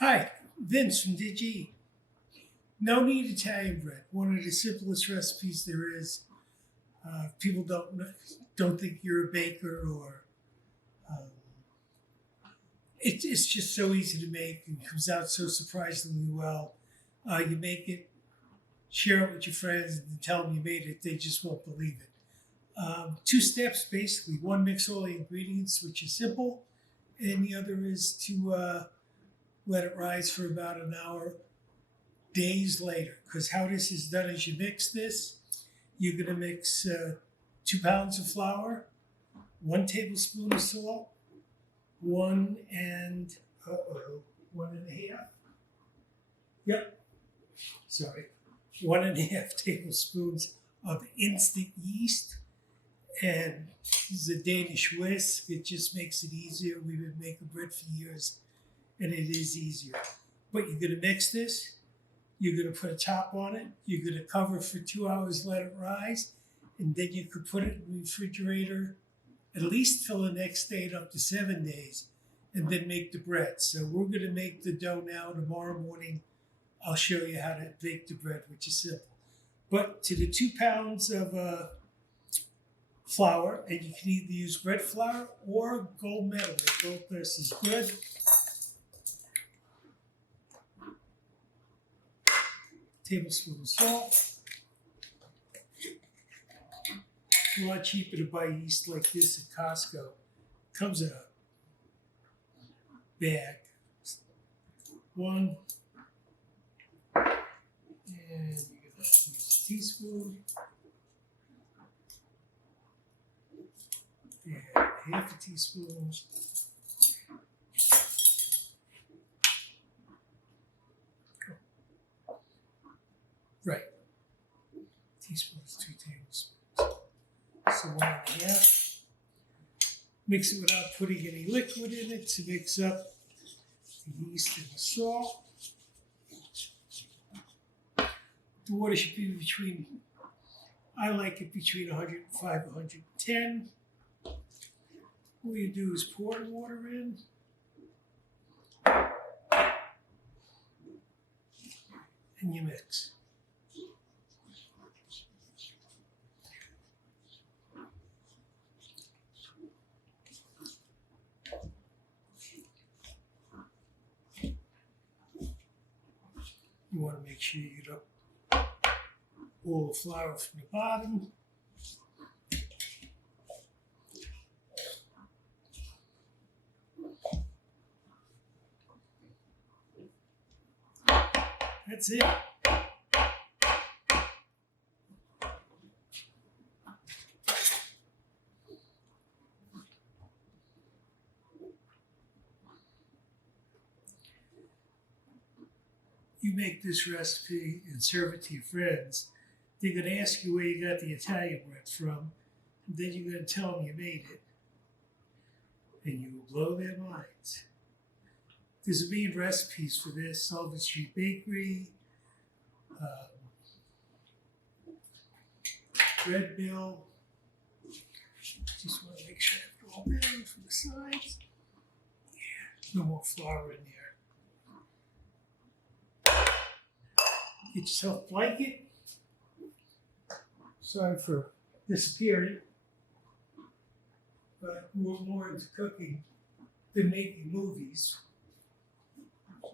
Hi, Vince from Digi. No knead Italian bread. One of the simplest recipes there is. People don't think you're a baker, or um, it's just so easy to make and comes out so surprisingly well. You make it, share it with your friends, and tell them you made it. They just won't believe it. Two steps basically. One, mix all the ingredients, which is simple, and the other is to let it rise for about an hour days later. Because how this is done is you mix this. You're going to mix 2 pounds of flour, 1 tablespoon of salt, one and a half. Yep, sorry, 1.5 tablespoons of instant yeast, and this is a Danish whisk. It just makes it easier. We've been making bread for years, and it is easier. But you're going to mix this. You're going to put a top on it. You're going to cover for 2 hours, let it rise, and then you could put it in the refrigerator at least till the next day and up to 7 days, and then make the bread. So we're going to make the dough now. Tomorrow morning, I'll show you how to bake the bread, which is simple. But to the 2 pounds of flour, and you can either use bread flour or gold medal. Both this is good. Tablespoon of salt. It's a lot cheaper to buy yeast like this at Costco. Comes in a bag. One. And you're going to use a teaspoon. And half a teaspoon. Right. Teaspoon is 2 tablespoons. So 1.5. Mix it without putting any liquid in it to mix up the yeast and the salt. The water should be between, I like it between 105 and 110. What you do is pour the water in. And you mix. You want to make sure you get up all the flour from the bottom. That's it. You make this recipe and serve it to your friends. They're going to ask you where you got the Italian bread from, and then you're going to tell them you made it, and you will blow their minds. There's a million recipes for this. Sullivan Street Bakery, bread mill. Just want to make sure I have it all down from the sides. Yeah, no more flour in there. Get yourself a blanket. Sorry for disappearing, but we're more into cooking than making movies.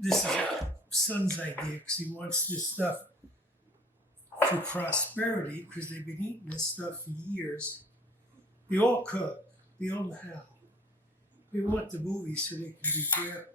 This is our son's idea because he wants this stuff for prosperity because they've been eating this stuff for years. They all cook. They all know how. They want the movies so they can be there,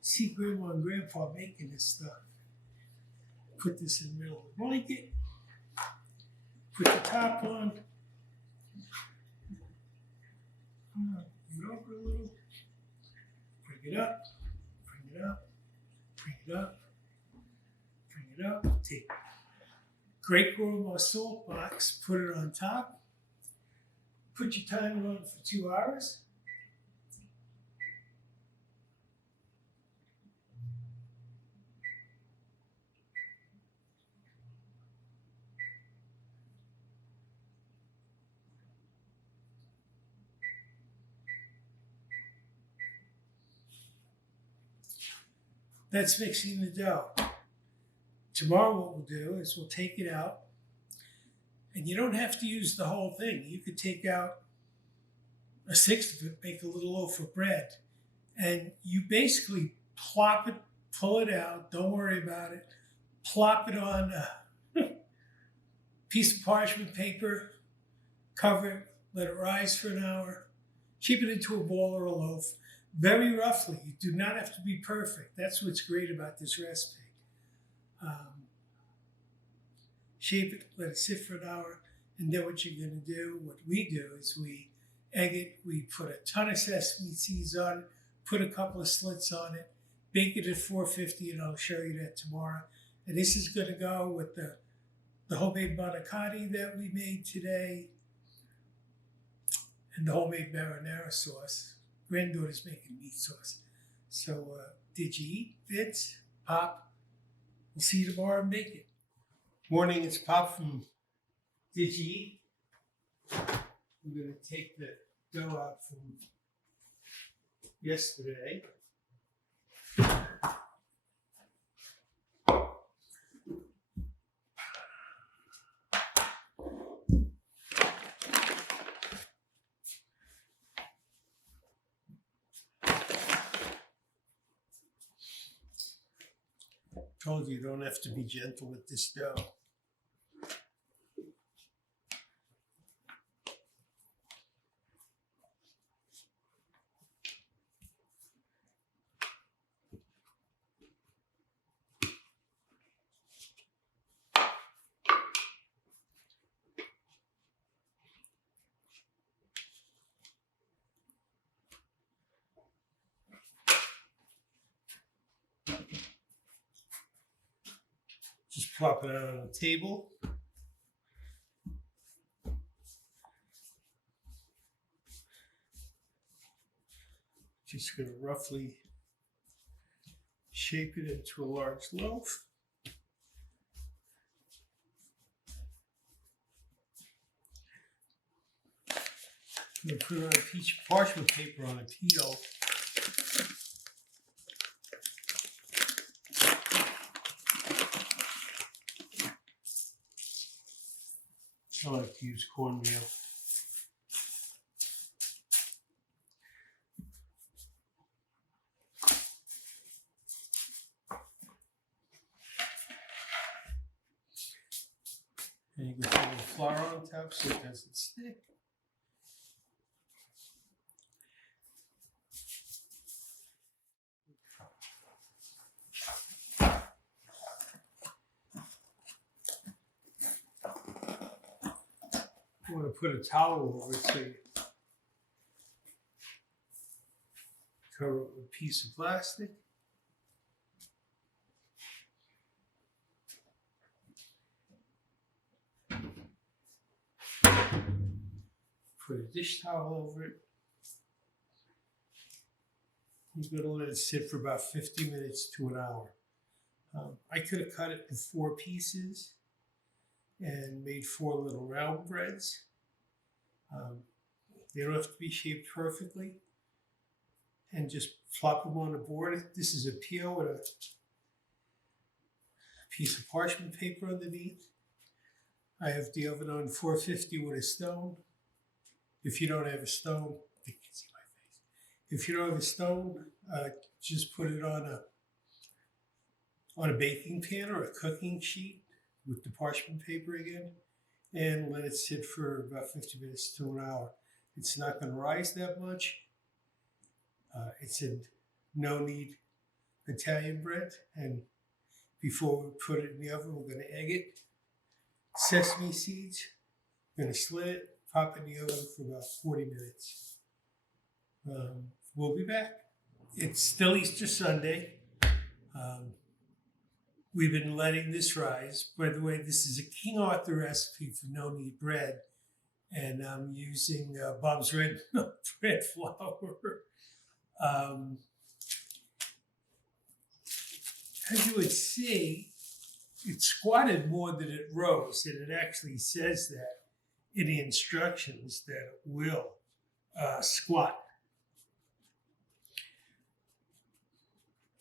see Grandma and Grandpa making this stuff. Put this in the middle of the blanket. Put the top on. Move it over a little. Bring it up. Bring it up. Bring it up. Bring it up. Take Great Grandma salt box. Put it on top. Put your timer on for 2 hours. That's mixing the dough. Tomorrow what we'll do is we'll take it out, and you don't have to use the whole thing. You could take out a sixth of it, make a little loaf of bread, and you basically plop it, pull it out, don't worry about it, plop it on a piece of parchment paper, cover it, let it rise for an hour, shape it into a ball or a loaf, very roughly. You do not have to be perfect. That's what's great about this recipe. Shape it, let it sit for an hour, and then what you're going to do, what we do is we egg it, we put a ton of sesame seeds on it, put a couple of slits on it, bake it at 450, and I'll show you that tomorrow. And this is going to go with the homemade manicotti that we made today and the homemade marinara sauce. Granddaughter's making meat sauce. So did you eat, Vince? Pop? We'll see you tomorrow and make it. Morning, it's Pop from Did You Eat? We're going to take the dough out from yesterday. Told you don't have to be gentle with this dough. Just plop it out on the table. Just going to roughly shape it into a large loaf. I'm going to put it on a piece of parchment paper on a peel. I like to use cornmeal. And you can put a little flour on top so it doesn't stick. You want to put a towel over it so you cover it with a piece of plastic. Put a dish towel over it. You're going to let it sit for about 50 minutes to an hour. I could have cut it in 4 pieces and made 4 little round breads. They don't have to be shaped perfectly. And just flop them on the board. This is a peel with a piece of parchment paper underneath. I have the oven on 450 with a stone. If you don't have a stone, you can see my face. If you don't have a stone, just put it on a baking pan or a cooking sheet with the parchment paper again, and let it sit for about 50 minutes to an hour. It's not going to rise that much. It's a no-knead Italian bread, and before we put it in the oven, we're going to egg it. Sesame seeds, we're going to slit it, pop it in the oven for about 40 minutes. We'll be back. It's still Easter Sunday. We've been letting this rise. By the way, this is a King Arthur recipe for no-knead bread, and I'm using Bob's Red bread flour. As you would see, it squatted more than it rose, and it actually says that in the instructions that it will squat.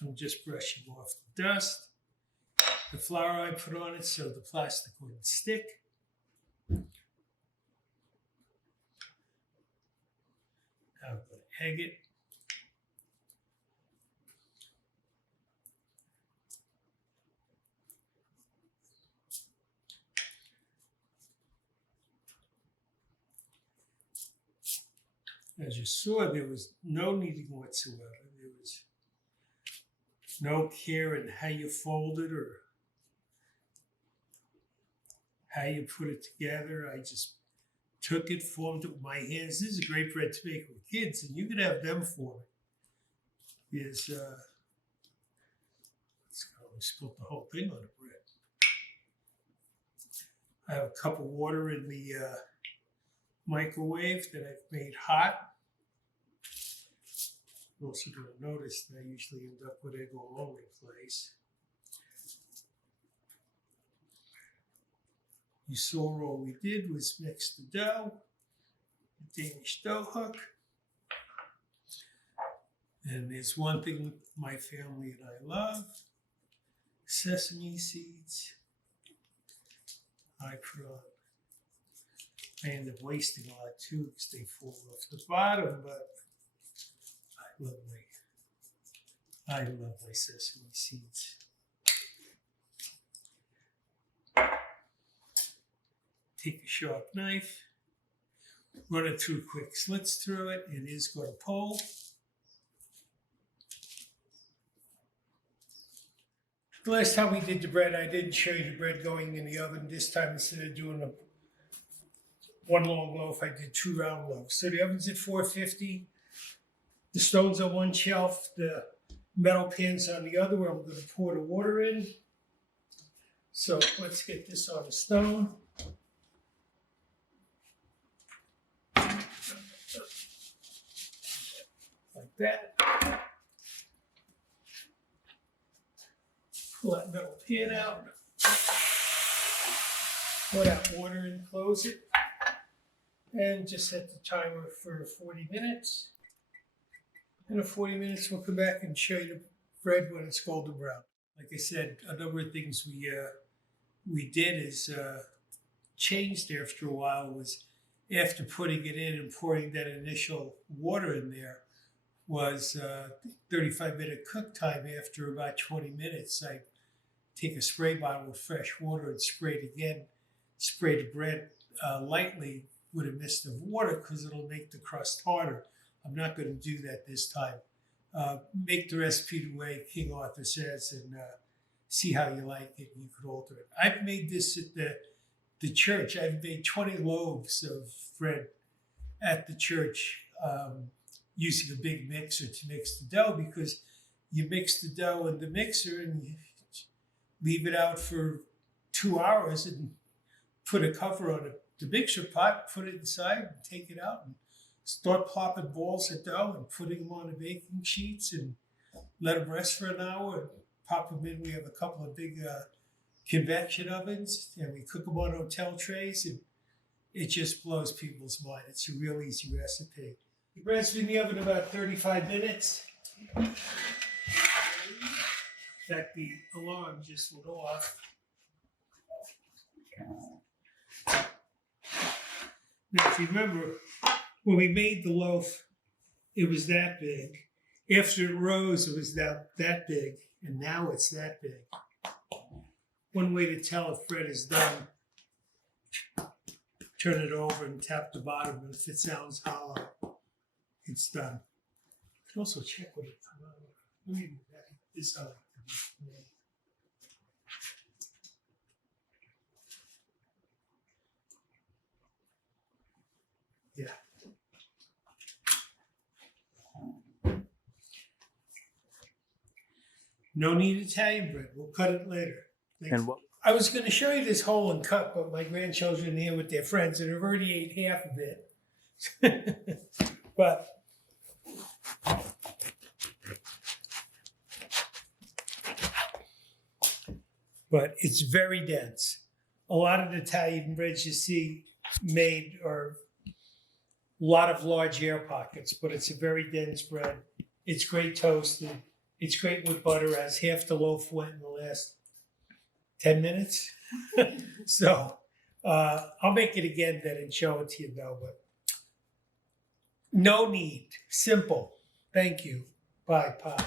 from just brushing off the dust. The flour I put on it so the plastic wouldn't stick. Now I'm going to egg it. As you saw, there was no kneading whatsoever. There was no care in how you fold it or how you put it together. I just took it, formed it with my hands. This is a great bread to make with kids, and you could have them form it. Let's go. We spilled the whole thing on the bread. I have a cup of water in the microwave that I've made hot. Also going to notice that I usually end up with egg all over the place. You saw all we did was mix the dough, the Danish dough hook. And there's one thing my family and I love, sesame seeds. I put on. I end up wasting a lot too because they fall off the bottom, but I love my sesame seeds. Take a sharp knife, run it through quick slits through it. It is going to pull. The last time we did the bread, I didn't show you the bread going in the oven. This time, instead of doing one long loaf, I did 2 round loaves. So the oven's at 450. The stone's on one shelf, the metal pan's on the other, where I'm going to pour the water in. So let's get this on the stone. Like that. Pull that metal pan out. Pour that water in, close it, and just set the timer for 40 minutes. In 40 minutes, we'll come back and show you the bread when it's golden brown. Like I said, a number of things we did is changed after a while. Was after putting it in and pouring that initial water in there was 35-minute cook time. After about 20 minutes, I take a spray bottle with fresh water and spray it again. Spray the bread lightly with a mist of water because it'll make the crust harder. I'm not going to do that this time. Make the recipe the way King Arthur says and see how you like it. You could alter it. I've made this at the church. I've made 20 loaves of bread at the church using a big mixer to mix the dough, because you mix the dough in the mixer and you leave it out for 2 hours and put a cover on the mixer pot, put it inside and take it out and start plopping balls of dough and putting them on the baking sheets and let them rest for an hour and pop them in. We have a couple of big convection ovens and we cook them on hotel trays, and it just blows people's mind. It's a real easy recipe. The bread's been in the oven about 35 minutes. In fact, the alarm just went off. Now, if you remember, when we made the loaf, it was that big. After it rose, it was that big, and now it's that big. One way to tell if bread is done, turn it over and tap the bottom, and if it sounds hollow, it's done. You can also check with it. Let me move this out. Yeah. No need Italian bread. We'll cut it later. And what? I was going to show you this hole and cut, but my grandchildren are here with their friends and have already ate half of it. But it's very dense. A lot of the Italian breads you see made are a lot of large air pockets, but it's a very dense bread. It's great toasted, It's great with butter, as half the loaf went in the last 10 minutes. So I'll make it again then and show it to you, though. But no need. Simple. Thank you. Bye, Pop.